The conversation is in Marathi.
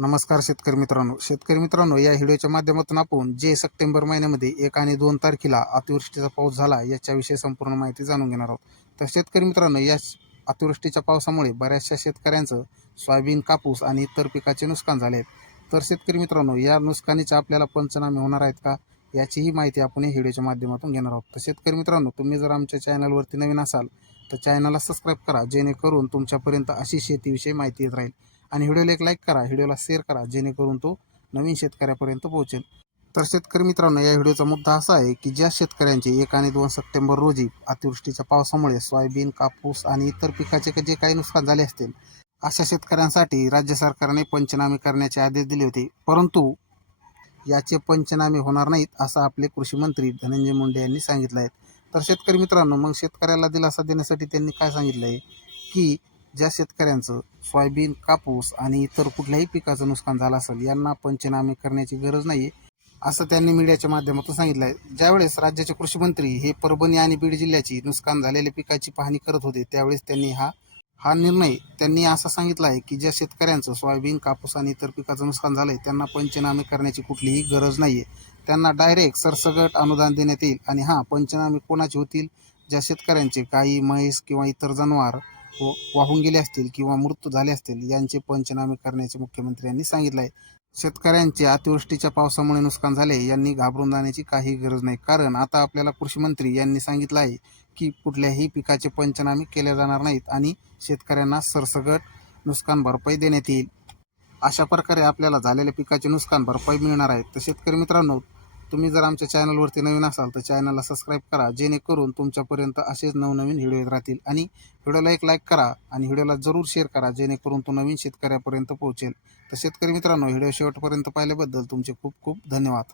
नमस्कार शेतकरी मित्रांनो. शेतकरी मित्रांनो या व्हिडिओच्या माध्यमातून आपण जे सप्टेंबर महिन्यामध्ये एक आणि दोन तारखेला अतिवृष्टीचा पाऊस झाला याच्याविषयी संपूर्ण माहिती जाणून घेणार आहोत. तर शेतकरी मित्रांनो या अतिवृष्टीच्या पावसामुळे बऱ्याचशा शेतकऱ्यांचं सोयाबीन कापूस आणि इतर पिकाचे नुकसान झाले आहेत. तर शेतकरी मित्रांनो या नुकसानीचे आपल्याला पंचनामे होणार आहेत का? याचीही माहिती आपण या व्हिडिओच्या माध्यमातून घेणार आहोत. तर शेतकरी मित्रांनो तुम्ही जर आमच्या चॅनलवरती नवीन असाल तर चॅनलला सबस्क्राईब करा जेणेकरून तुमच्यापर्यंत अशी शेतीविषयी माहिती येत राहील. आणि व्हिडिओला एक लाईक करा व्हिडिओला शेअर करा जेणेकरून तो नवीन शेतकऱ्यापर्यंत पोहोचेल. तर शेतकरी मित्रांनो या व्हिडिओचा मुद्दा असा आहे की ज्या शेतकऱ्यांचे एक आणि दोन सप्टेंबर रोजी अतिवृष्टीच्या पावसामुळे सोयाबीन कापूस आणि इतर पिकाचे जे काही नुकसान झाले असतील अशा शेतकऱ्यांसाठी राज्य सरकारने पंचनामे करण्याचे आदेश दिले होते. परंतु याचे पंचनामे होणार नाहीत असं आपले कृषी मंत्री धनंजय मुंडे यांनी सांगितलं आहे. तर शेतकरी मित्रांनो मग शेतकऱ्याला दिलासा देण्यासाठी त्यांनी काय सांगितलं आहे की ज्या शेतकऱ्यांचं सोयाबीन कापूस आणि इतर कुठल्याही पिकाचं नुकसान झालं असेल यांना पंचनामे करण्याची गरज नाही असं त्यांनी मीडियाच्या माध्यमातून सांगितलं आहे ज्यावेळेस राज्याचे कृषी मंत्री हे परभणी आणि बीड जिल्ह्याची नुकसान झालेल्या पिकाची पाहणी करत होते त्यावेळेस त्यांनी हा हा निर्णय त्यांनी असा सांगितला आहे की ज्या शेतकऱ्यांचं सोयाबीन कापूस आणि इतर पिकाचं नुकसान झालंय त्यांना पंचनामे करण्याची कुठलीही गरज नाहीये. त्यांना डायरेक्ट सरसगट अनुदान देण्यात येईल आणि हां पंचनामे कोणाचे होतील? ज्या शेतकऱ्यांचे गाई म्हैस किंवा इतर जनावर वाहून गेले असतील किंवा मृत्यू झाले असतील यांचे पंचनामे करण्याचे मुख्यमंत्र्यांनी सांगितलं आहे शेतकऱ्यांचे अतिवृष्टीच्या पावसामुळे नुकसान झाले यांनी घाबरून जाण्याची काही गरज नाही. कारण आता आपल्याला कृषी मंत्री यांनी सांगितलं आहे की कुठल्याही पिकाचे पंचनामे केले जाणार नाहीत आणि शेतकऱ्यांना सरसगट नुकसान भरपाई देण्यात येईल. अशा प्रकारे आपल्याला झालेल्या पिकाचे नुकसान भरपाई मिळणार आहे. तर शेतकरी मित्रांनो तुम्ही जर आमच्या चॅनलवरती नवीन असाल तर चॅनलला सबस्क्राईब करा. जेणेकरून तुमच्यापर्यंत असेच नवनवीन व्हिडिओ येत राहतील. आणि व्हिडिओला एक लाईक करा आणि व्हिडिओला जरूर शेअर करा जेणेकरून तो नवीन शेतकऱ्यापर्यंत पोहोचेल. तर शेतकरी मित्रांनो व्हिडिओ शेवटपर्यंत पाहिल्याबद्दल तुमचे खूप खूप धन्यवाद.